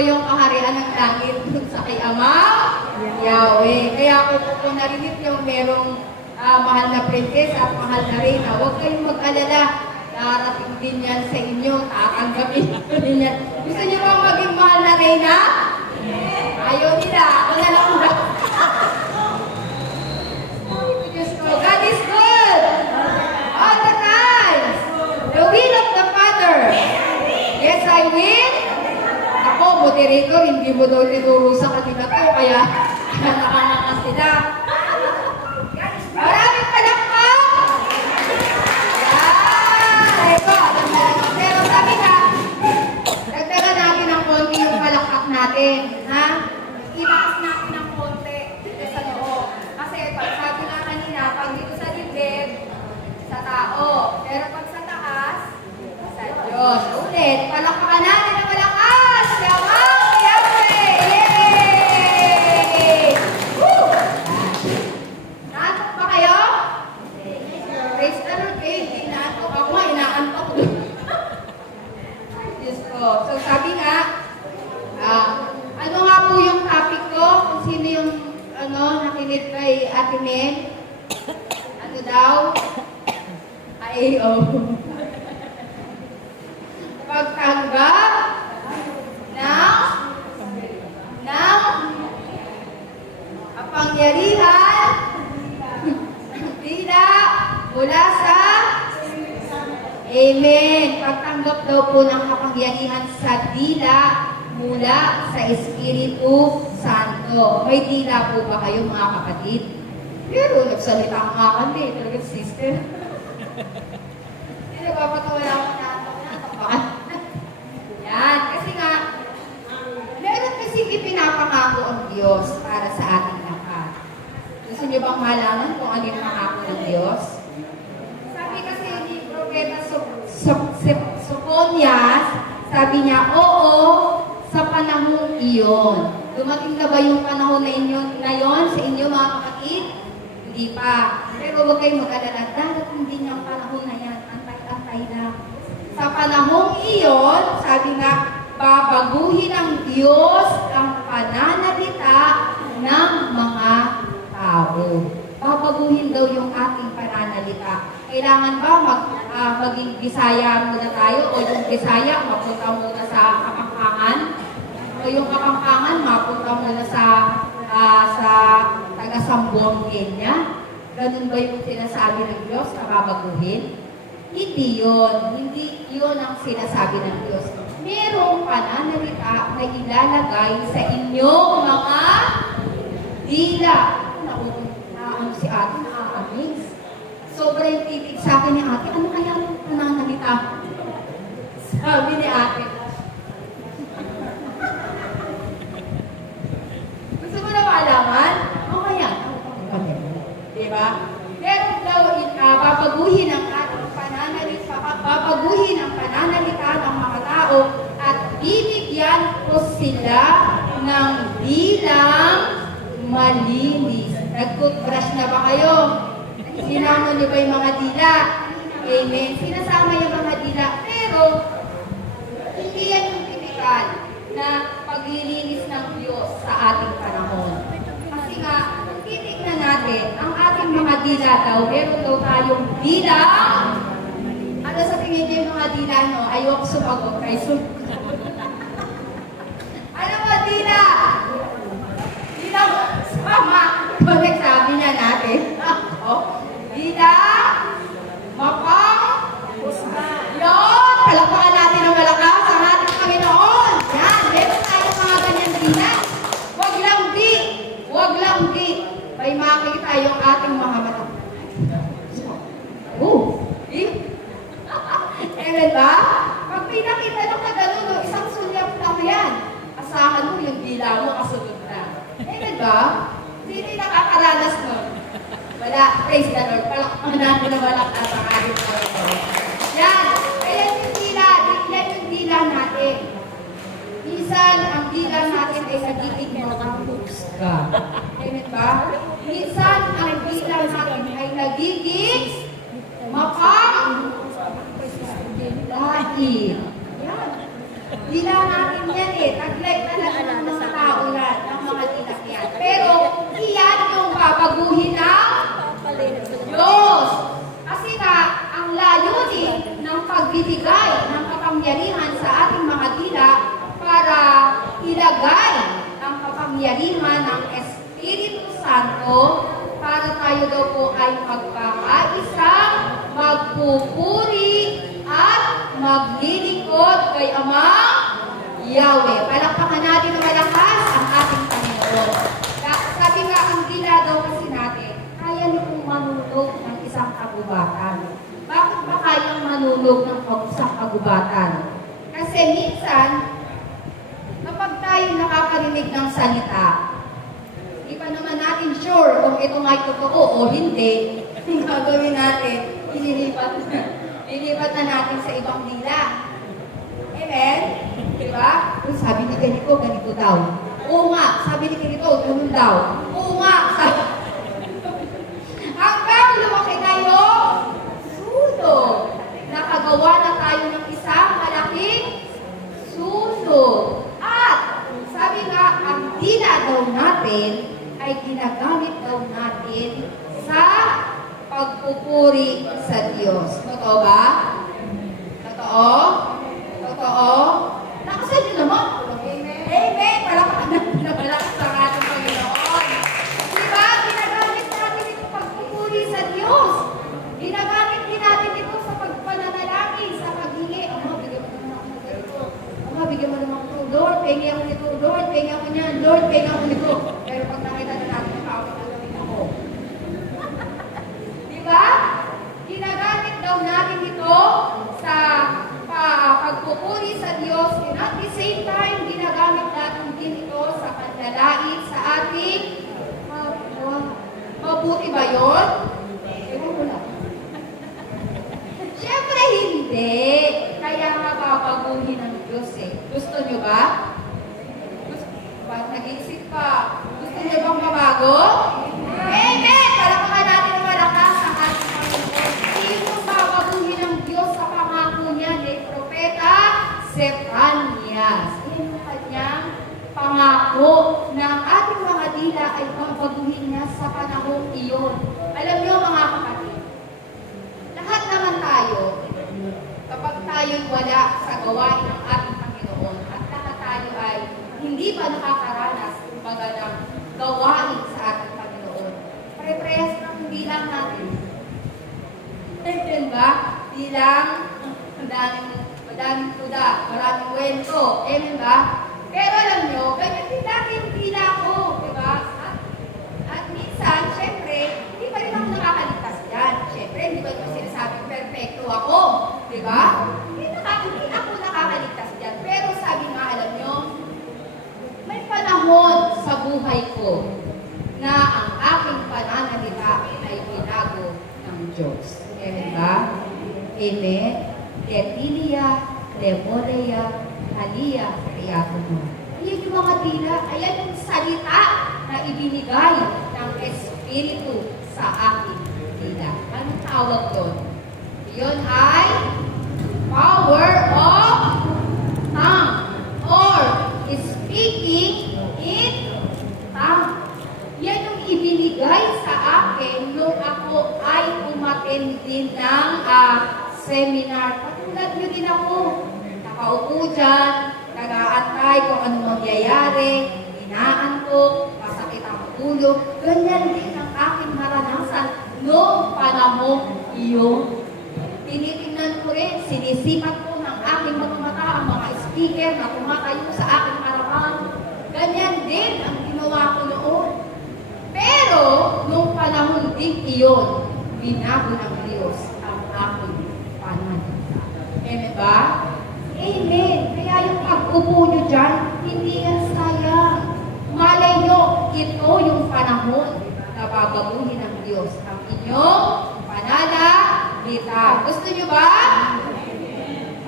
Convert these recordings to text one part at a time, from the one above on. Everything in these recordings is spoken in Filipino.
yung kaharian ng langit sa kay Ama Yahweh. Kaya kung po narinig yung merong mahal na princess at mahal na reyna, huwag kayong mag-alala. Darating din yan sa inyo, tatanggapin din yan. Gusto niyo bang maging mahal na reyna? Ayaw nila, ako na lang ba? God is good! All the time! The will of the Father. Yes, I will. Ako, moderator, hindi mo daw tinuro sa kanila to, kaya nakangakas sila. Maraming palakpak! Ito, pero sabi ka, dagdagan natin ng konti yung palakpak natin. Ha? Ibakas natin ng konti sa loob. Kasi pag sabi nga kanina, pag dito sa dibdib, sa tao. Pero pag sa taas, sa Diyos. Ulit, palakpakan natin ang malakas! Yawang! Yahweh! Yay! Woo! Naantok ba kayo? Praise the Lord. Hindi naantok. Ako nga, inaantok doon. Diyos ko. So sabi nga, ano nga po yung topic ko? Kung sino yung nakinig kay Ate Men? Ano daw? Pagtanggap ng kapangyarihan dila mula sa Amen. Pagtanggap daw po ng kapangyarihan sa dila mula sa Espiritu Santo. May dila po ba kayo mga kapatid? Pero nagsalita ang kami, talagang sister. Hindi, nagpapatawa ako na tapakan. Yan, kasi nga, meron kasi ipinapangako ang Diyos para sa ating lahat. Gusto niyo bang malaman kung ano yung pangako ng Diyos? Sabi kasi ni Propeta Sophonias, sabi niya, oo, sa panahong iyon. Dumating na ba yung panahon na yon sa inyo mga kapatid? Hindi pa. Pero huwag kayong mag-alala. Darating din yung panahon na yan. Antay-antay lang. Sa panahong iyon, sabi nga, babaguhin ng Diyos ang pananalita ng mga tao. Babaguhin daw yung ating pananalita. Kailangan ba maging Bisaya muna tayo o yung Bisaya mapunta muna sa Kapampangan? O yung Kapampangan mapunta muna sa taga-Sambuang niya? Ganun ba yung sinasabi ng Diyos na babaguhin? Hindi yun. Hindi yun ang sinasabi ng Diyos. Merong pananalita na ilalagay sa inyong mga dila. Ano si ate, nakaka-amaze. Sobrang titig sa akin ni ate, ano kaya yung pananalita? Sabi ni ate. Gusto mo na malaman? O kaya, diba? Meron daw, babaguhin ang pananalita ng mga tao at bibigyan ko sila ng dilang malinis. Nag-toothbrush na ba kayo? Sinama niyo ba yung mga dila? Amen. Sinasama yung mga dila. Pero, hindi yan yung typical na paglilinis ng Diyos sa ating panahon. Kasi nga, kung titignan natin, ang ating mga dila daw, meron daw tayong dila. Ano sa tingin niyo yung mga dila, no? Ayoko sumagot kay ano ba dila? Dila sama. Bakit sabi niya natin? Dila mapang yun! Palakpakan natin ang malakas ang ating Panginoon. Yan! Meron tayong mga ganyan dila. Huwag lang di. May makita yung ating mga mata. Amen ba? Pag pinakita nyo ka gano'n, isang sulyap lang yan. Asahan mo yung dila mo kasunod na. Amen ba? Hindi nakakaranas nun. Wala. Praise the Lord. Palakpakan natin na malakas ang ating Panginoon. Yan. Ayan yung dila. Yan yung dila natin. Minsan, ang dila natin ay nagiging makapuska. Amen ba? Minsan, ang dila natin ay nagiging dahil. Yan. Dila natin yan eh. Taglay na ito ay magkakaisang, magpupuri, at maglilingkod kay Amang Yahweh. Palakpakan natin ng malakas ang ating Panginoon. Sabi nga, ang dila daw kasi natin, kaya nitong manunog ng isang kagubatan. Bakit ba kayang manunog ng isang kagubatan? Kasi minsan, kapag tayo nakakarinig ng salita, di pa naman natin sure kung ito ay totoo o hindi, ang gagawin natin, ililipat na natin sa ibang dila. Amen? Diba? Kung sabi ni ganito, ganito daw. Oo nga, sabi ni ganito, ganun daw. Oo nga, sabi. Hanggang lumaki tayo, sunog. Nakagawa na tayo ng isang malaking sunog. At, sabi nga, ang dila daw natin ay ginagamit daw natin sa pagpupuri sa Diyos. Totoo ba? Totoo? Totoo? Nakasan nyo naman. Amen. Amen. Palakpakan natin na malakas ang ating Panginoon. Diba? Ginagamit natin ito pagpupuri sa Diyos. Ginagamit din natin ito sa pagpananalangin, sa paghingi. Ama, bigyan mo naman ako ng ganito. Ama, bigyan mo naman ako. Lord, pengi ako nito. Lord, pengi ako niyan. Lord, pengi ako nito. Pero pag nakita na natin, nakawit na namin ako. Diba? Ginagamit daw natin ito sa pagpupuri sa Diyos, and at the same time, ginagamit natin din ito sa panlalait sa ating mabuti ba yun? Ewan ko lang. Siyempre hindi. Kaya nga papaguhin ng Diyos eh. Gusto nyo ba? Nag-iisip pa. Gusto nyo bang mabago? Amen! Palakpakan natin ang malakas ang ating Panginoon. Sino babaguhin ng Diyos sa pangako niya ni Propeta Zephanias? Yan ang kanyang pangako na ang ating mga dila ay babaguhin niya sa panahong iyon. Alam niyo mga kapatid, lahat naman tayo, kapag tayo'y wala sa gawain ng ating Panginoon at lahat tayo ay hindi pa nakakaranas kumbaga ng gawain sa ating Panginoon, pare-prehas ng bilang natin. Amen ba? Bilang, madaming kuda, maraming kwento. Amen ba? Pero alam nyo, ganyan din dati yung bila ko. Diba? At minsan, syempre, hindi pa rin ako nakakaligtas yan. Syempre, hindi ba ito sinasabing perfecto ako? Diba? Hindi ako nakakaligtas yan. Pero sabi nga, alam nyo, may panahon sa buhay ko na ang aking pananalita ay binago ng Diyos. Amen ba? Amen. Letilia, Lemorea, Halia, Kriyato. Ayan yung mga dila, ayan yung salita na ibinigay ng Espiritu sa aking dila. Anong tawag doon? Yun ay power of tongue or speaking in tongue. Yan yung ibinigay sa akin nung ako ay umattend din ng seminar. Katulad nyo din ako. Nakaupo dyan, nag-aantay kung ano mangyayari, inaantok, masakit ang ulo. Ganyan din ang aking maranasan noong panahon iyon. Tinitingnan ko rin, sinisipat ko ng aking mga mata ang mga speaker na tumatayo sa aking harapan. Ganyan din ang ginawa ko noon. Pero, nung panahon din iyon, binago ng Diyos ang aking pananalita. Amen ba? Amen. Kaya yung pag-upo nyo dyan, hindi yan sayang. Malay nyo, ito yung panahon na babaguhin ng Diyos ang inyong pananalita. Gusto nyo ba?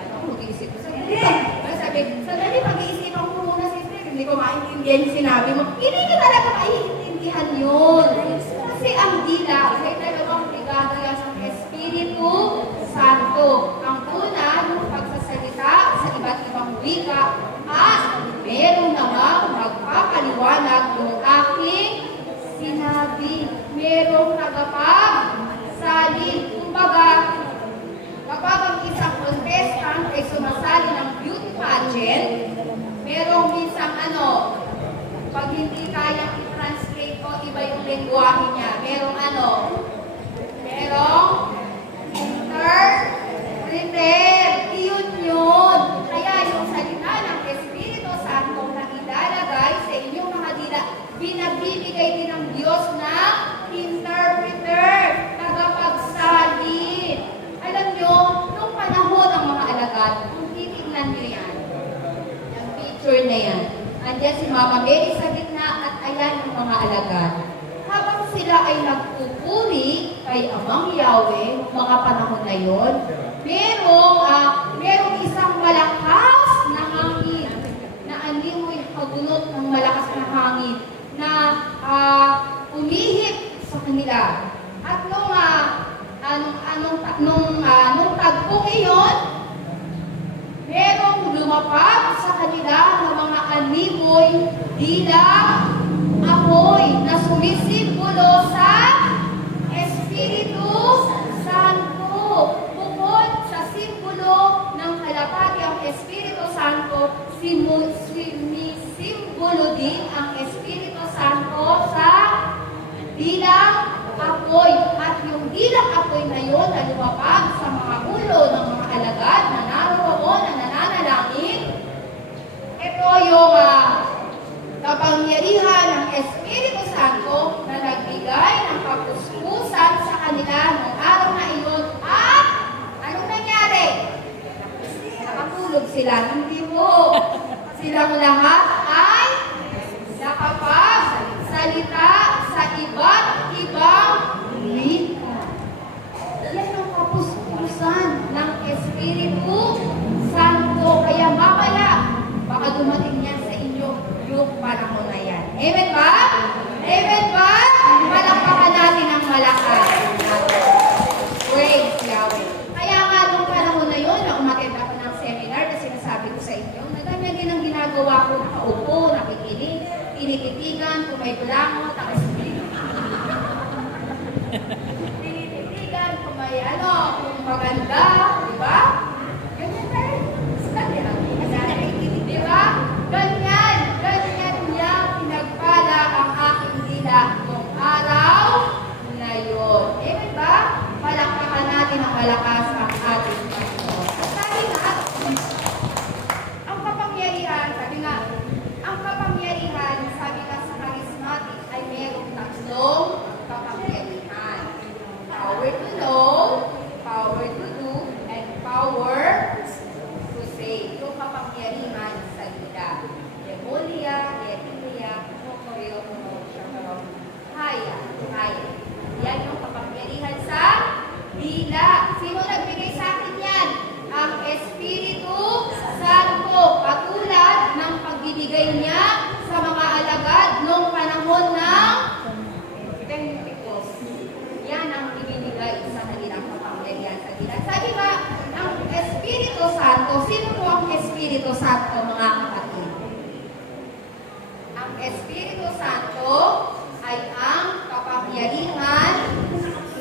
Ano ko mag-iisip ko? Sandali, pag-iisipan ko muna, sister. Hindi ko maintindihan yung sinabi mo. Hindi ko talaga maiintindihan yun. Kasi ang dila ay talagang ligado yan sa Espiritu Santo. Ang una, yung pagsasalita sa iba't ibang wika, at meron namang magpapaliwanag ng aking sinabi. Merong tagapagsalin. Kumbaga, kapag ang isang contestant ay sumasali ng beauty pageant, merong minsan pag hindi kayang i-translate ko, iba yung lengguwahe niya. Merong lamang Yahweh noong mga panahon na yon. Merong isang malakas na hangin na animoy pagulot ng malakas na hangin na umihip sa kanila. At nung tagpong iyon, merong lumapag sa kanila ng mga animoy dilang apoy na sumisimbolo sa Espiritu Santo. Bukod sa simbolo ng kalapati ang Espiritu Santo, sumisimbolo din ang Espiritu Santo sa dilang apoy. At yung dilang apoy na yun na lumapag sa mga ulo ng mga alagad na naroon na nananalangin, ito yung kapangyarihan ng Espiritu Santo na nagbigay ng kapuspusan sa kanila noong araw na iyon. At anong nangyari? Nakatulog sila. Hindi mo. Silang lahat ay nakapagsalita sa iba't ibang wika. Yan ang kapuspusan ng Espiritu Santo. Kaya mamaya, baka dumating yan sa inyo yung panahon na yan. Amen ba? Amen ba? Palakpakan natin ang malakas. Praise Yahweh. Kaya nga nung panahon na yun, na umattend ako ng seminar na sinasabi ko sa inyo, na ganyan din ang ginagawa ko, nakaupo, nakikinig, tinikitigan, kung may bulangot, tinititigan, kung may kung maganda, di ba? Ganyan tayo. Di ba? Ganyan niya pinagpala ang aking dila noong araw na yun. Amen ba? Palakpakan natin ang malakas ang ating Panginoon. Sabi nga, ang kapangyarihan sa charismatic ay merong tatlong kapangyarihan. Power to know, power to do, and power to say. Yung kapangyarihan sa dila. Demonia, Etinia, Mokoyo, Haya. Yan yung kapangyarihan sa dila. Sino nagbigay sa akin yan? Ang Espiritu Santo. Katulad ng pagbibigay niya sa mga alagad noong panahon ng Pentecost. Yan ang ibinigay sa kanilang kapangyarihan sa dila. Sabi ba, ang Espiritu Santo, sino po ang Espiritu Santo, mga kapatid? Ang Espiritu Santo ay ang kapangyarihan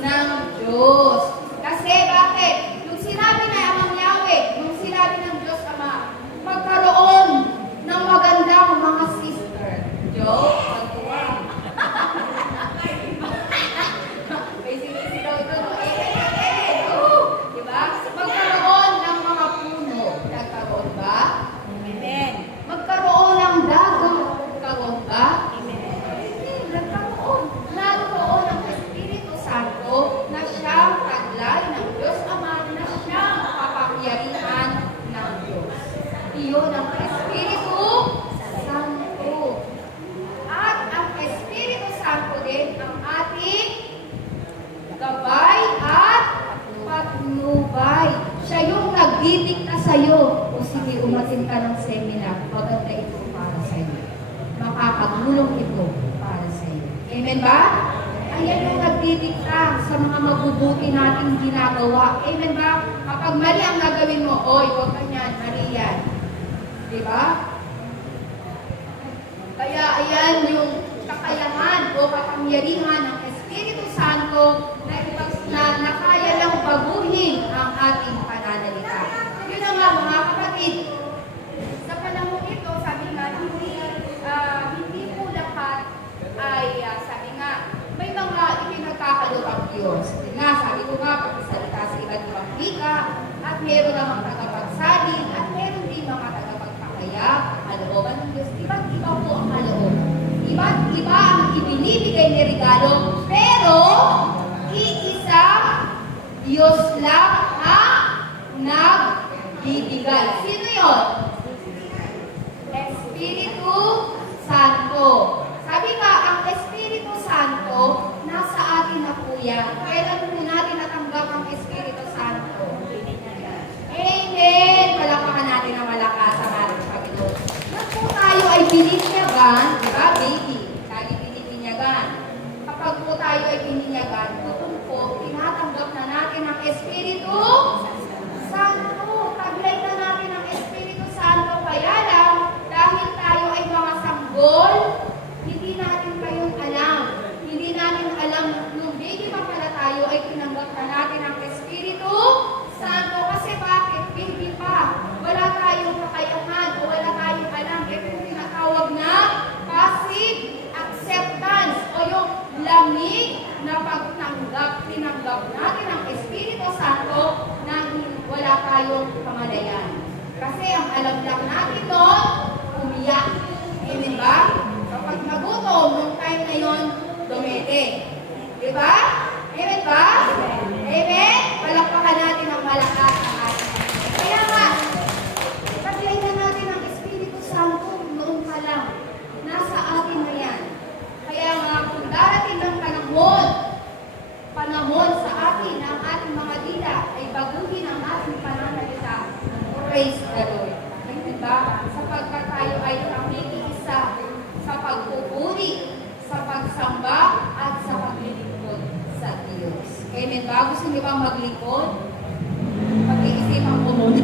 ng Diyos. Kasi bakit? Yung sinabi na Amang Yahweh, yung sinabi ng Diyos Ama, magkaroon ng magandang mga sister. Diyos, magtuwa. May sinisigaw ito, no? Diba? Magkaroon ng mga puno. Nagkaroon ba? Amen. Magkaroon ng dagat. Nagkaroon ba? Amen. Nagkaroon. Naroon ang Espiritu Santo na siyang taglay ng Diyos Ama na siyang kapangyarihan ng Diyos. Iyon ang Espiritu Santo. At ang Espiritu Santo din ang ating gabay at patnubay. Siya yung nagdidikta sa'yo. O sige, umatin ka ng seminar. Maganda ito para sa'yo. Makakagulong ito para sa'yo. Amen ba? Ayan yung nagdidikta sa mga mabubuti nating ginagawa. Amen ba? Kapag mali ang gagawin mo, oy, huwag ka niyan, mali yan. Diba? Kaya ayan yung kakayahan o kapangyarihan ng Espiritu Santo na kaya lang baguhin ang ating pananalita. Yun na nga mga kapatid, sa panahon ito, sabi nga, hindi po lahat ay, sabi nga, may mga ipinagkakalo ang Diyos. Sabi ko nga, pagkasalita sa iba't ibang wika, at meron namang tagapagsalin, at meron din mga tagapagpakaya, kalooban ng Diyos. Iba't iba po ang kaloob. Iba't iba ang ibinibigay ni regalo, pero iisang Diyos lang ang nagbibigay. Sino yun? Espiritu Santo. Sabi nga, ang Espiritu Santo, nasa atin na po yan. Kailan po natin Inabot na natin ang Espiritu Santo. Kasi bakit? Hindi pa. Wala tayong kakayahan o wala tayong alam. Ito yung tinatawag na passive acceptance o yung lamig na pagtanggap. Tinanggap natin ang Espiritu Santo na wala tayong kamalayan. Kasi ang alam lang natin doon, umiyak. Amen ba? Kapag nagutom, nung time na yon, dumete. Diba? Amen ba? Amen? Palakpakan natin ang malakas ang ating. Kaya nga, sabihin na natin ang Espiritu Santo noon pa lang. Nasa atin na yan. Kaya nga, kung darating ng panahon sa atin, ang ating mga dila ay baguhin ang ating pananalita. Praise the Lord. Amen ba? Sapagkat tayo ay nakikiisa sa pagpupuri, sa pagsamba, at sa paglilingkod sa Diyos. Amen ba? Gusto niyo ba maglingkod? Pag-iisipan ko muna.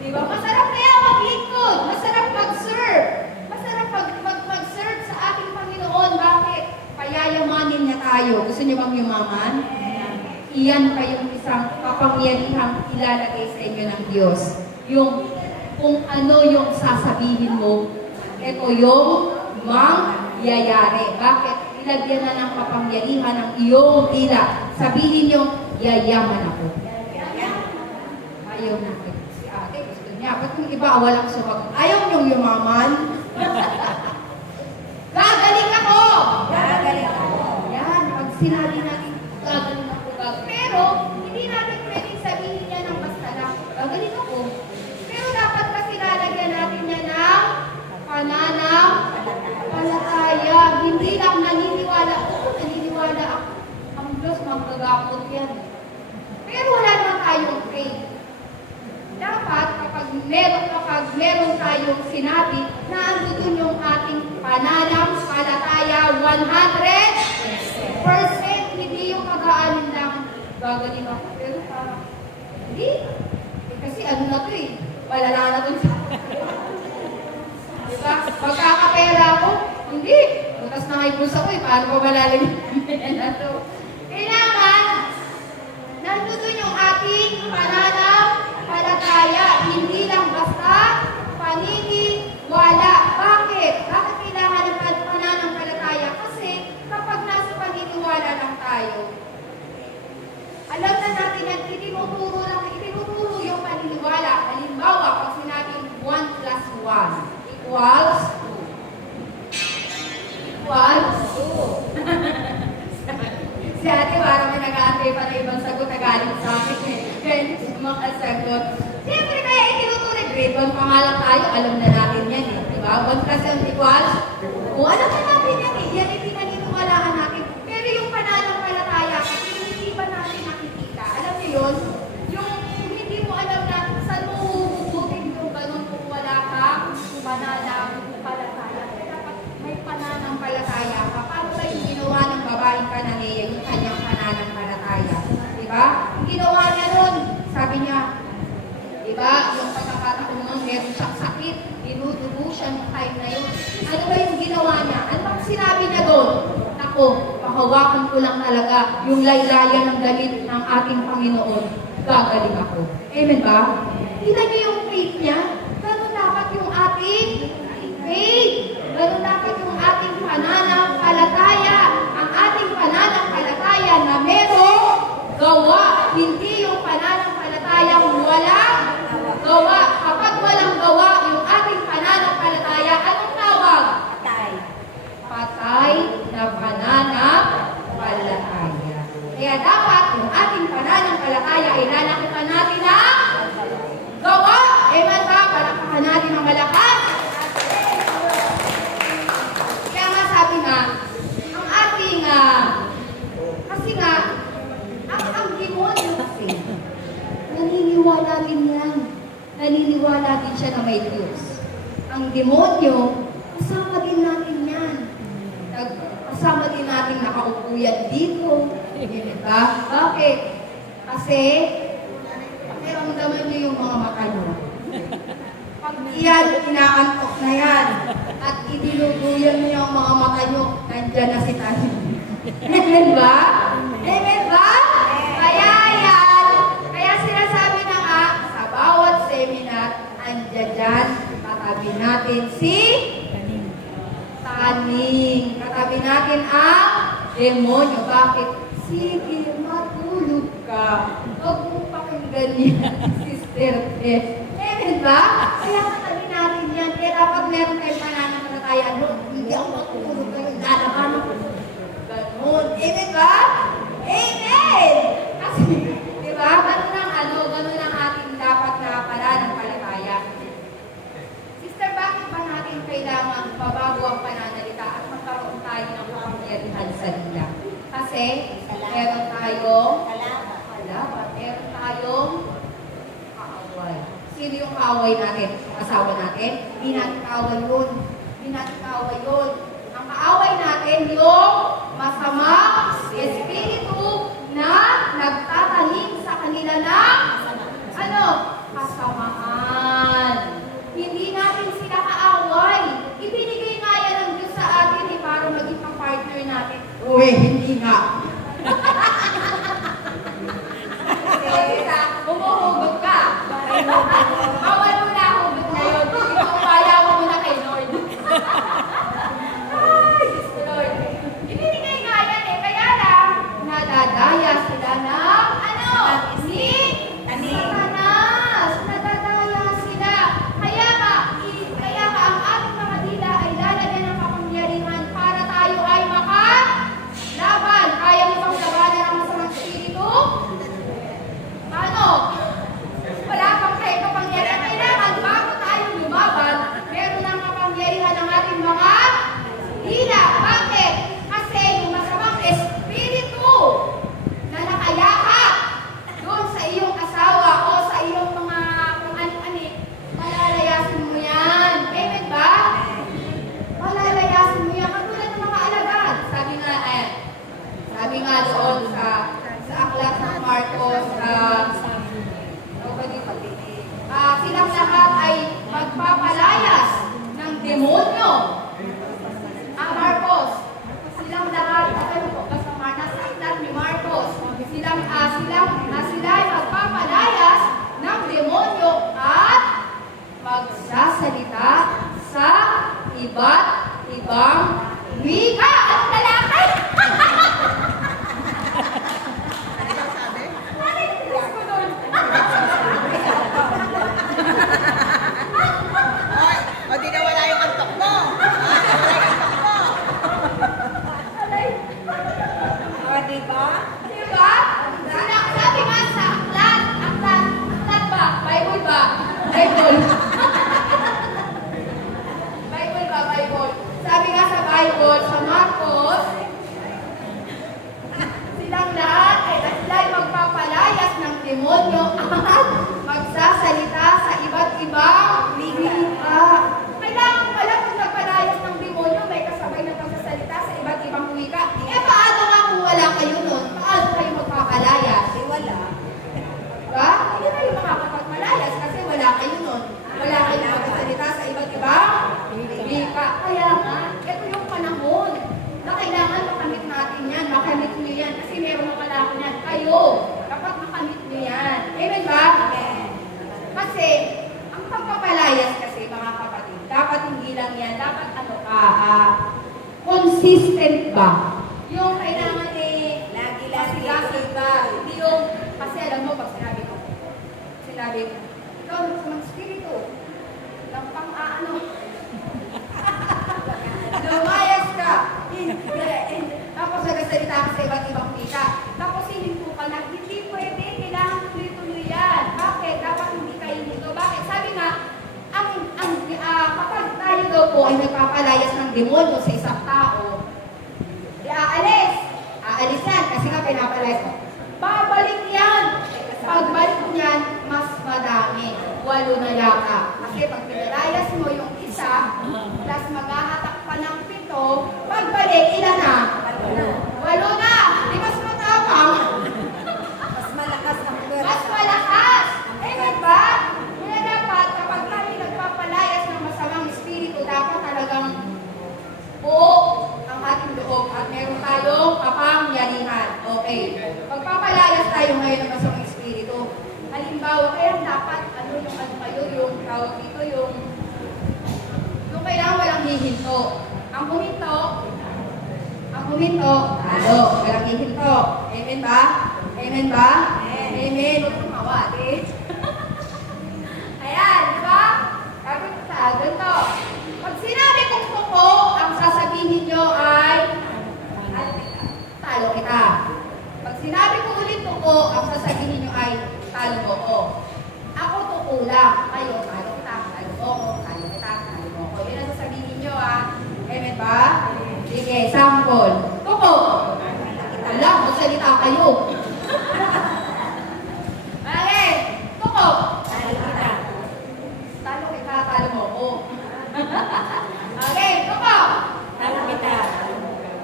Diba? Masarap kaya maglingkod. Masarap mag-serve. Masarap mag-serve sa ating Panginoon. Bakit? Payayamanin niya tayo. Gusto niyo bang yumaman? Iyan kayong isang kapangyarihang ilalagay sa inyo ng Diyos. Yung kung ano yung sasabihin mo, ito yung mangyayari. Bakit? Ilagyan na ng kapangyarihan ng iyong dila. Sabihin niyo, yayaman ako. Ayaw natin. Si ate gusto niya. Ba't yung iba walang sumagot? Ayaw niyong yumaman? Gagaling ako! Gagaling ako. Yan. Pag sinabi natin, gagaling ako. Pero, hindi natin pwedeng sabihin niya ng basta lang. Gagaling ako. Pero dapat kasi lalagyan natin niya ng pananampalataya. Hindi lang naniniwala. Oo, naniniwala ako. Ang Diyos, magagagot yan. Pero wala naman tayong faith. Dapat, kapag meron tayong sinabi, na andun yung ating pananampalataya 100%. Hindi yung kagaanin lang. Gagaling ako. Pero parang, hindi. Kasi ano na to eh. Malala na to sa diba? Magkakapera ako? Hindi. Butas na kayo puso ko eh. Paano ko malalim na to? Kailangan, nandun yung ating pananampalataya. Hindi lang basta paniniwala. Bakit? Bakit kailangan ng pananampalataya? Kasi kapag nasa paniniwala lang tayo, alam na natin yan, itinuturo yung paniniwala. Halimbawa, pag sinabing 1 plus 1 equals 2. Si ate, parang may nag-aantay pa na ibang sagot na galing sa akin eh. Kaya makasagot. Siyempre kaya itinuturo, grade 1 pa nga lang tayo, alam na natin yan eh. Diba? 1 plus 1 equals? O, alam na natin yan eh. Yan yung pinaniniwalaan natin. Pero yung pananampalataya, kasi hindi ba natin nakikita? Alam niyo yun? Yung hindi mo alam na saan mo huhugutin yung ganun kung wala kang pananampalataya. Kaya dapat may pananampalataya ka. Paano ba yung ginawa ng babaeng Kananea yung kanyang pananampalataya? Diba? Yung ginawa niya nun, sabi niya, diba, yung pagkakataon nun, meron siyang sakit, dinudugo siya ng time na yun. Ano ba yung ginawa niya? Ano bang sinabi niya doon? Ako, pahawakan ko lang talaga yung laylayan ng damit ng ating Panginoon. Gagaling ako. Amen ba? Kita niyo yung faith niya? Ganun dapat yung ating faith. Ganun dapat yung ating pananampalataya. Ang ating pananampalataya na merong gawa. Hindi yung pananampalataya walang gawa. Kapag walang gawa, yung ating pananampalataya, anong tawag? Patay na pananampalataya. Kaya dapat yung ating pananampalataya ay lalakihan natin ang gawa. Amen ba? Palakahan natin ang malakas. Kaya nga sabi nga, ang ating, kasi nga, ang demonyo kasi, naniniwala din yan. Naniniwala din siya na may Diyos. Ang demonyo, kasama din natin yan. Kasama din natin nakaupo yan dito. Diba? Bakit? Kasi, pakiramdaman niyo yung mga mata niyo. Pag iyan, inaantok na yan. At idinuduyan niyo yung mga mata niyo, nandyan na si Tanya. Amen ba? Amen ba? Kaya yan, kaya sinasabi na nga, sa bawat seminar, andyan dyan, katabi natin si taning. Katabi natin ang demonyo. Bakit? Sige, matulog ka. Huwag mong pakinggan yan, Sister Tess. Amen ba? Kaya katabi natin yan. Kaya dapat meron tayong pananampalataya. Hindi ako matulog kayo. Lalaman ako. Ganun. Amen ba? Amen! Kasi, di ba? Ganun ang ating dapat na pananampalataya. Sister, bakit ba natin kailangan mabago ang pananalita at magkaroon tayo ng kapangyarihan sa dila? Kasi, meron tayong kalaban. Meron tayong kaaway. Sino yung kaaway natin? Asawa natin? Hindi natin kaaway yun. Hindi natin kaaway yun. Ang kaaway natin yung masamang espiritu na nagtatanim sa kanila ng kasamaan. Hindi natin sila kaaway. Ibinigay nga yan ng Diyos sa atin para maging partner natin. Uy, hindi nga. Humuhugot ka. Bawal mo na hugot ngayon. Ikaw kaya mo muna kay Lord. Ay, Diyos ko Lord. Ibinigay nga yan kaya lang, nadadaya sila ng ni Satanas. Nadadaya sila. Kaya ka ang ating mga dila ay lalagyan ng kapangyarihan para tayo ay makalaban. Kaya mo bang labanan ang masamang espiritu? Paano? Wala pang kayo kapangyarihan. Kailangan bago tayo lumaban, meron ng kapangyarihan ng ating mga dila. Bakit? Kasi yung masamang espiritu na nakayakap doon sa iyong asawa o sa iyong mga kung ano-ano, malalayasin mo yan. Amen ba? Malalayasin mo yan. Katulad ng mga alagad. Sabi nga doon sa aklat ng Marcos, silang lahat ay magpapalayas ng demonyo. Ang Marcos, silang lahat, basta nasa aklat ni Marcos, sila ay magpapalayas ng demonyo at magsasalita sa iba't ibang wika. Ang lalaki! O, di nawala yung antok mo. O, diba? Diba? Sabi nga sa aklat ba? Bible ba? Bible. Bible ba? Bible. Sabi nga sa Bible, sa Marcos, silang lahat ay magpapalayas ng demonyo at magsasalita sa iba't ibang wika. Kailangan pala kung nagpalayas ng demonyo, may kasabay na pagsasalita sa iba't ibang wika. Paano nga kung wala kayo nun? Paano kayo magpapalayas? Wala. Diba? Hindi kayo makakapagpalayas kasi wala kayo nun. Wala kayo magsasalita sa iba't ibang wika. Kaya nga, ito yung panahon na kailangan makamit natin yan. Makamit nyo yan. Kasi meron na pala ako yan. Kayo, kapag makamit nyo yan. Amen ba? Kasi, ang pagpapalayas kasi, mga kapatid, dapat hindi lang yan. Dapat consistent ba? Yung kailangan lagi ba? Hindi yung, kasi alam mo, pag sinabi ko, ikaw sa mga spirito, lang pang-aano. Lumayas ka. Tapos nagsalita ka sa iba't ibang wika. Tapos hininto ka na, hindi pwede, kailangan tuloy-tuloy yan. Bakit? Dapat hindi kayo nito. Bakit? Sabi nga, kapag tayo daw po ay nagpapalayas ng demonyo sa isang tao, aalis yan kasi nga pinapalayas mo. Babalik yan. Pagbalik niyan, mas madami. 8 na yata. Kasi pag pinalayas mo yung isa, plus maghahatak pa ng 7, pagbalik, ilan na? 8 na. Di mas matapang. Mas malakas ang pera. Mas malakas. Eh, ba? Kaya dapat, kapag tayo nagpapalayas ng masamang espiritu, dapat talagang buo ang ating loob at meron tayong kayo ng masamang espiritu. Halimbawa, kaya dapat, yung tawag dito, yung kailangan walang hihinto. Ang huminto, talo. Walang hihinto. Amen ba? Amen ba? Amen. Huwag tumawa, Ayan, di ba? Sabi ko sa ganito. Pag sinabi kong tuko, ang sasabihin nyo ay talo kita. Pag sinabi ko ulit tuko, ang sasabihin nyo ay talo mo ko. Ako tuko lang. Kayo, talo kita. Talo mo ko. Talo kita. Talo mo ko. Yun ang sasabihin nyo, Amen ba? Sige, sample. Tuko. Wala, magsalita kayo. Okay. Tuko. Talo kita, talo mo ko. Okay, tuko.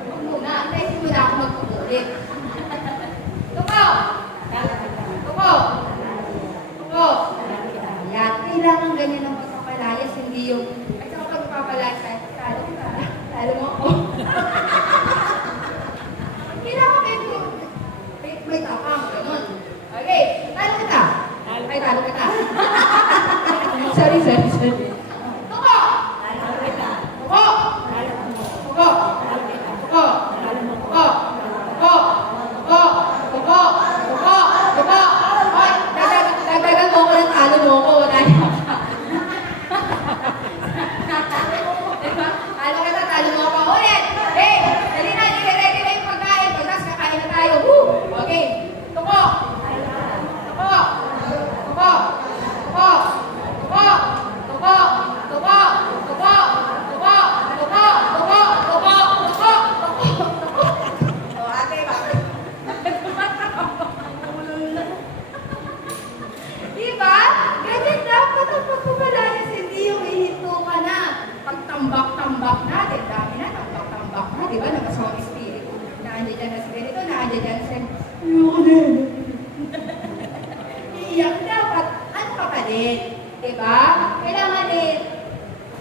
Huwag muna, antayin mo na ako magpupulit. Tuko. Tuko. Tuko. Yan, kailangan ganyan ang pagpapalayas, hindi yung, at saka pagpapalayas, talo kita, talo mo ko. Kailangan kayo, may tapang, gano'n. Okay, talo kita. Ay, talo kita. Sorry. Tuko! Tuko! Tuko! Tuko! Tuko! Tuko! Tuko! Tuko! Tuko! Tuko! Hoy, dagdagan mo ko ng talo mo ko. Diba? Talo kita, talo mo ko. Ulit! Hey! Dali na, i-ready na yung pagkain. Pagkas, kakain na tayo. Woo! Okay. Tuko! Tuko! Tuko! Tuko! Tuko! Tuko! Tuko! Tuko! Tuko! Tuko! Tuko! Tuko! Tuko! Tuko! O, ate, bakit? Diba? Ganyan dapat ang pagpapalayas, hindi yung ihinto ka na. Pagtambak-tambak na, dami na, tambak-tambak na, diba? Nagkasawang espiritu. Naandyan dyan na espiritu, naandyan dyan sa iiyak dapat. Ano ka pa din? Diba? Kailangan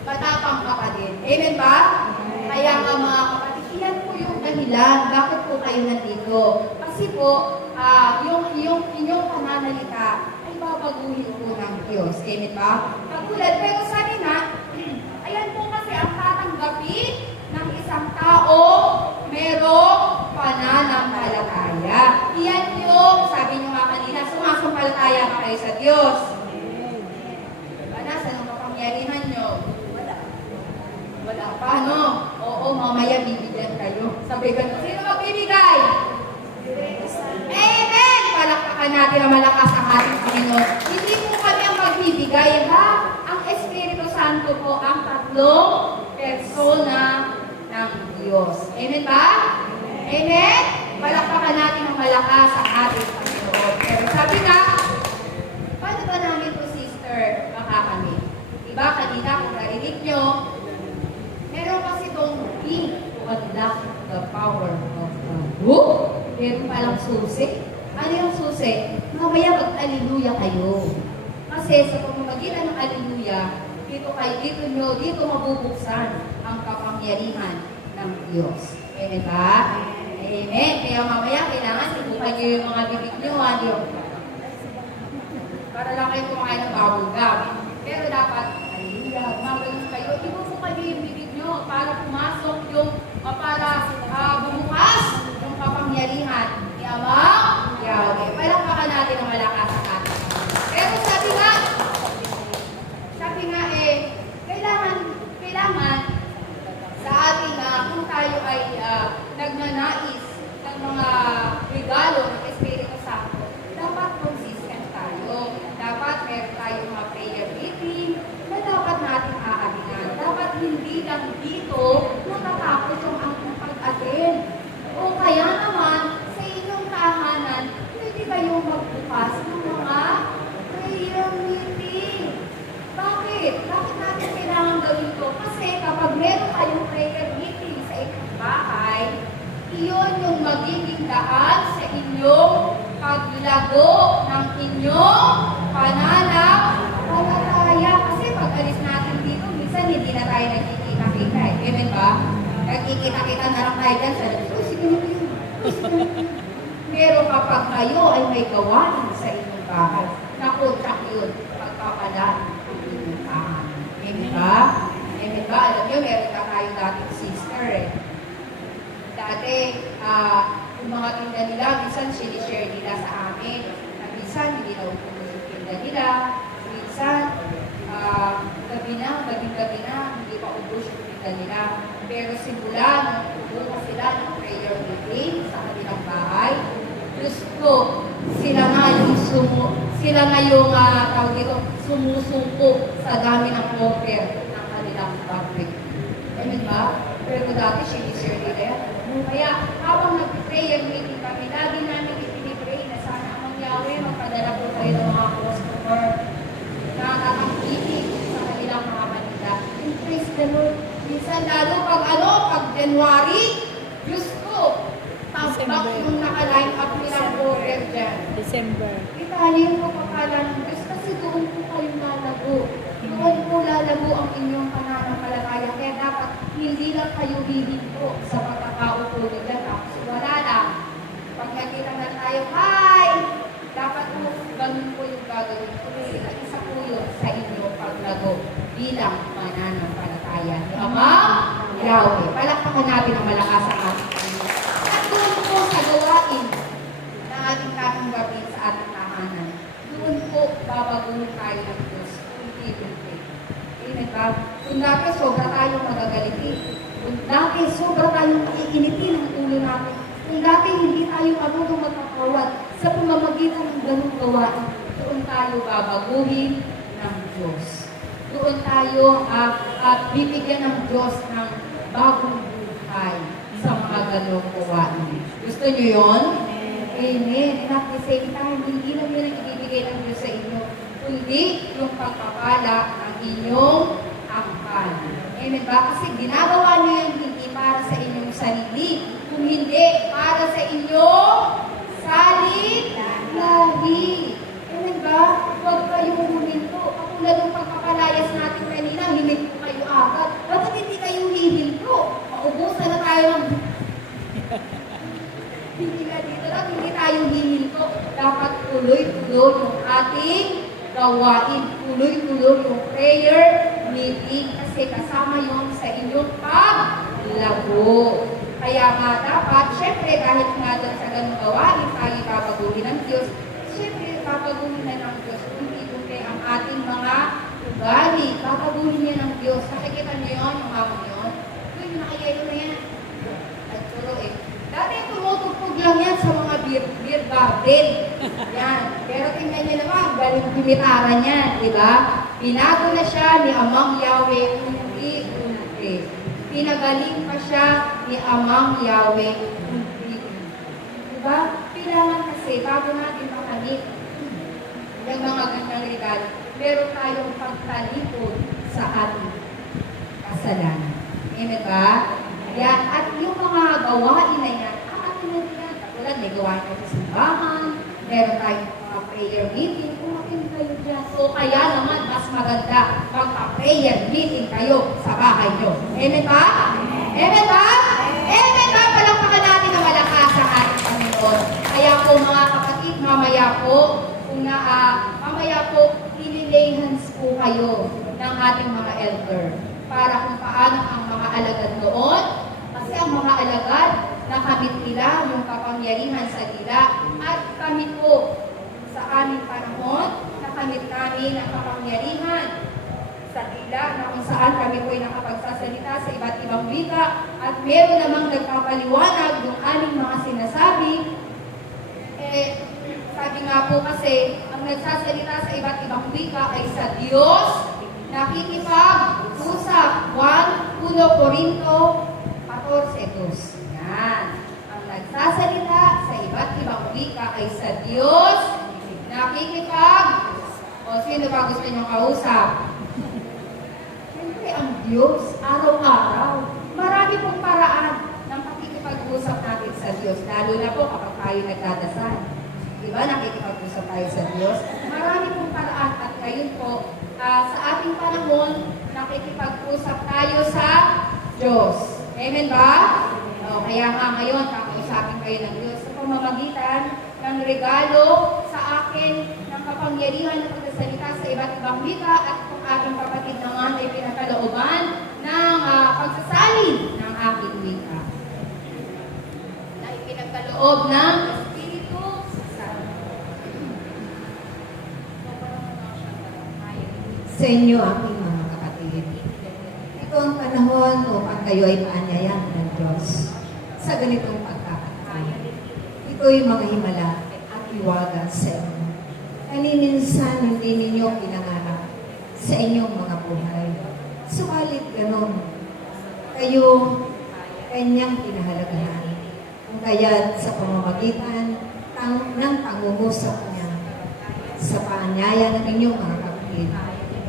matapang ka pa din. Amen ba? Kaya nga mga kapatid, iyan po yung dahilan. Bakit po kayo nandito? Kasi po, yung inyong pananalita ay babaguhin po ng Diyos. Amen ba? Katulad, pero sabi nga, ayan po kasi ang tatanggapin ng isang tao merong pananampalataya. Iyan yung, sabi nyo nga kanina, sumasampalataya ka kayo sa Diyos. Diba? Nasaan ang kapangyarihan nyo? Wala pa, no? Oo, mamaya bibigyan kayo. Sabi ganun, sino magbibigay? Amen! Palakpakan natin ang malakas ang ating Panginoon. Hindi po kami ang magbibigay, ha? Ang Espiritu Santo po ang tatlong persona ng Diyos. Amen ba? Amen? Palakpakan natin ang malakas ang ating Panginoon. Pero sabi nga, paano ba namin to, sister, makakamit? Diba, kanina kung narinig nyo, meron kasi itong key to unlock the power of God. Meron palang susi. Ano yung susi? Mamaya mag-aliluya kayo. Kasi sa pamamagitan ng aliluya, dito mabubuksan ang kapangyarihan ng Diyos. Amen ba? Amen. Kaya mamaya kailangan sinukan nyo yung mga bibig nyo, para lang kayo kumain ng bubble gum. Pero dapat, magaling kayo. Ibubukan nyo yung bibig nyo para pumasok yung, para bumukas yung kapangyarihan ni Amang Yahweh. Palakpakan natin ang malakas sa atin. Pero sabi nga, kailangan sa ating, kung tayo ay nagnanais ng mga regalo ng Espiritu Santo, dapat consistent tayo. Dapat meron tayong mga prayer meeting na dapat natin aamingan. Dapat hindi lang dito natatapos yung ating pag-attend. O kaya naman, sa inyong tahanan, pwede kayong magbukas ng mga prayer meeting. Bakit? Bakit natin kailangan gawin ito? Kasi kapag meron kayong prayer meeting sa inyong bahay, iyon yung magiging daan sa inyong paglago ng inyong pananampalataya. Kasi pag alis natin dito, minsan hindi na tayo nagkikita-kita. Amen ba? Nagkikita-kita na lang tayo dyan sa loob. Sige na yun. Pero kapag kayo ay may gawain sa inyong bahay. Naku, tsak yun, pagpapala ang inyong tahanan. Amen ba? Amen ba? Alam nyo, meron ka tayo dating sister eh. Dati, yung mga tinda nila, minsan sinishare nila sa amin. Na minsan, hindi na upos yung tinda nila. Minsan, gabi na, hindi pa ubos yung tinda nila. Pero simula, nung bukas sila ng prayer meeting sa kanilang bahay, Diyos ko, sila nga yung tawag dito, sumusungko sa dami ng offer ng kanilang public. Amen ba? Pero dati, sinishare nila yan. Kaya, habang nag-prayer meeting kami, lagi namin ipinipray na sana ang Yahweh magpadala po kayo ng mga customer na nakakititig sa kanilang mga manila. And praise the Lord. Minsan lalo pag January, Diyos ko, tambak yung naka-line up nilang order dyan. December. Italian ko papala ng Diyos kasi doon po kayo lalago. Doon po lalago ang inyong pananampalataya. Kaya dapat hindi lang kayo hihinto sa pagkakaupo nila. Tapos wala lang. Pag nakita na tayo, hi! Dapat po ganun po yung gagawin ko. Isa po yun sa inyong paglago bilang pananampalataya ni Ama Yahweh. Palakpakan natin ang malakas ang ating Panginoon. At doon po sa gawain ng ating kaming gabi sa ating tahanan, doon po babaguhin tayo ng Diyos. Unti-unti. Amen ba? Kung dati sobra tayong magagalitin, kung dati sobra tayong iinitin ang ulo natin, kung dati hindi tayo marunong magkakawat sa pamamagitan ng ganung gawain, doon tayo babaguhin ng Diyos. Doon tayo bibigyan ng Diyos ng bagong buhay sa mga ganung gawain. Gusto niyo yun? Amen. And at the same time, hindi lang yun ang ibibigay ng Diyos sa inyo, kundi yung pagpapala ng inyong angkan. Amen ba? Kasi ginagawa niyo yan hindi para sa inyong sarili, kung hindi para sa inyong lahi. Amen ba? Huwag kayong huminto. Katulad ng pagpapalayas natin kanina, himinto kayo agad. Bakit hindi kayo hihinto? Maubusan na tayo ng hindi na dito lang, hindi tayo hihinto. Dapat tuloy-tuloy yung ating gawain. Tuloy-tuloy yung prayer meeting kasi kasama yon sa inyong paglago. Kaya nga dapat, syempre dahil nga doon sa ganung gawain, tayo papaguhin ng Diyos. Syempre, papaguhin na ng Diyos. Unti-unti ang ating mga ugali. Papaguhin niya ng Diyos. Nakikita niyo yun, yung hamon yun. Uy, nakayelo na yan. Nagturo eh. Dati tumutugtog lang yan sa mga beer garden. Yan. Pero tingnan niyo naman, galing gimitaran niyan, di ba? Binago na siya ni Amang Yahweh unti-unti. Pinagaling pa siya ni Amang Yahweh unti-unti. Di ba? Kailangan kasi, bago natin makalit yung mga gandang regalo, meron tayong pagtalikod sa ating kasalanan. Amen ba? Yan. At yung mga gawain na yan, atin na yan. Katulad, may gawain tayo sa simbahan, meron tayong mga prayer meeting, kumakin kayo dyan. So, kaya naman, mas maganda magpa-prayer meeting kayo sa bahay nyo. Amen ba? Amen ba? Amen ba? Palakpakan natin ang malakas sa ating Panginoon. Kaya po, mga kapatid, mamaya po, ililay hands po kayo ng ating mga elder para kung paano ang mga alagad doon. Kasi ang mga alagad, nakamit nila yung kapangyarihan sa dila at kami po sa aming panahon, nakamit namin ang kapangyarihan sa dila na kung saan kami po ay nakapagsasalita sa iba't ibang wika at meron namang nagpapaliwanag yung aming mga sinasabi. Sabi nga po kasi, ang nagsasalita sa iba't ibang wika ay sa Diyos, nakikipag-usap. 1 Corinto 14:2. Yan. Ang nagsasalita sa iba't ibang wika ay sa Diyos, sino ba gusto niyong kausap? Siyempre, ang Diyos, araw-araw. Marami pong paraan ng pakikipag-usap natin sa Diyos, lalo na po kapag tayo nagdadasal. Diba, nakikipag-usap tayo sa Diyos? Marami pong paraan at ngayon po, sa ating panahon, nakikipag-usap tayo sa Diyos. Amen ba? Kaya nga ngayon, kakausapin kayo ng Diyos. Sa pamamagitan ng regalo sa akin ng kapangyarihan ng pagsasalita sa iba't ibang wika at kung aking kapatid naman ay pinakalooban ng pagsasalin ng aking wika. Na ipinagkaloob ng Espiritu Santo. Sa inyo, aking mga kapatid. Ito ang panahon upang kayo ay paanyayan ng Diyos sa ganitong pagkakataon. Ito'y mga himala at iwaga sa inyo. Kaniminsan hindi ninyo pinangarap sa inyong mga buhay. Subalit ganon, kayo kanyang pinahalagahan. Kung kaya't sa pamamagitan ng pangungusap niya sa paanyaya ng inyong mga kapatid,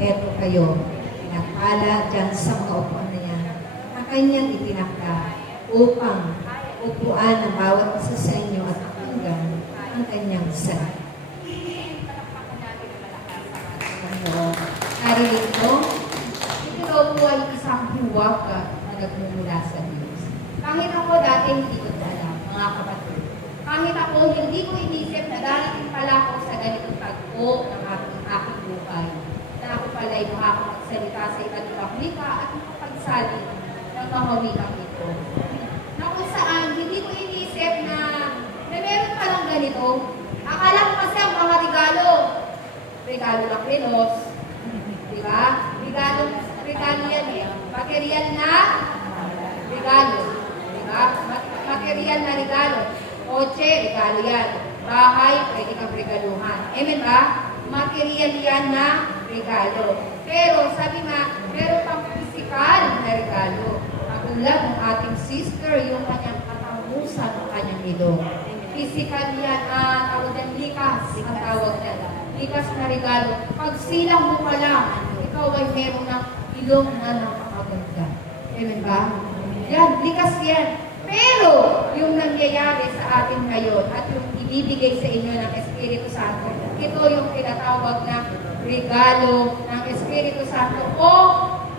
eto kayo, pinagpala dyan sa mga upuan na yan na kanyang itinakda upang upuan ang bawat isa sa inyo at pakinggan ang kanyang salita. Narinig mo? Ito daw po ay isang huwag na nagmumula sa Diyos. Kahit ako dati hindi ko alam, mga kapatid. Kahit ako hindi ko inisip na darating pala ako sa ganitong tagpo ng aking buhay. Na ako pala ay makakapagsalita sa iba't ibang wika at makapagsalit ng mga wikang ito. Na kung saan, hindi ko inisip na meron palang ganito. Akala ko kasi ang mga regalo ng Pinos, di ba? Regalo yan eh. Material na regalo. Di ba? Material na regalo. Kotse, regalo yan. Bahay, pwede kang regaluhan. Amen ba? Material yan na regalo. Pero sabi nga, meron pang physical na regalo. Katulad ng ating sister, yung kanyang katangusan ng kanyang ilong. Physical yan, tawag yan, likas ang tawag yan. Likas na regalo. Pag silang mo pa lang, ikaw ay meron ng ilong na napakaganda. Amen ba? Yan, likas yan. Pero, yung nangyayari sa atin ngayon at yung ibibigay sa inyo ng Espiritu Santo, ito yung tinatawag na regalo ng Espiritu Santo o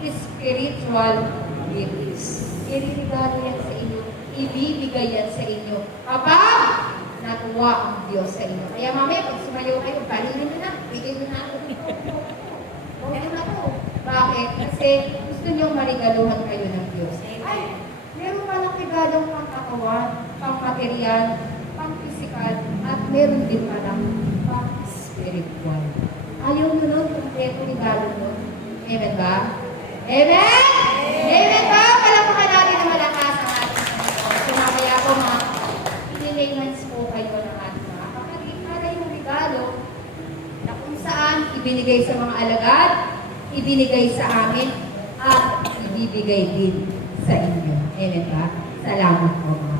spiritual gifts. Iririgalo yan sa inyo. Ibibigay yan sa inyo. Kapag natuwa ang Diyos sa inyo. Kaya mamaya, pag sumayaw kayo, balinin nyo na. Bigay nyo na ako. Huwag nyo na to. Bakit? Kasi gusto nyo marigaluhan kayo ng Diyos. Ay, meron pa ng regalong pang-katawan, pang-material, pang-physical, at meron din palang pang-spiritual. Ayaw nyo nun, kompleto regalo nun. Amen ba? Amen? Amen ba? Palamakan natin na malakas ang ating Panginoon. So, mamaya po mga inilayhans po kayo ng ating mga kapatid para yung regalo na kung saan ibinigay sa mga alagad, ibinigay sa amin, at ibibigay din sa inyo. Amen ba? Salamat po mga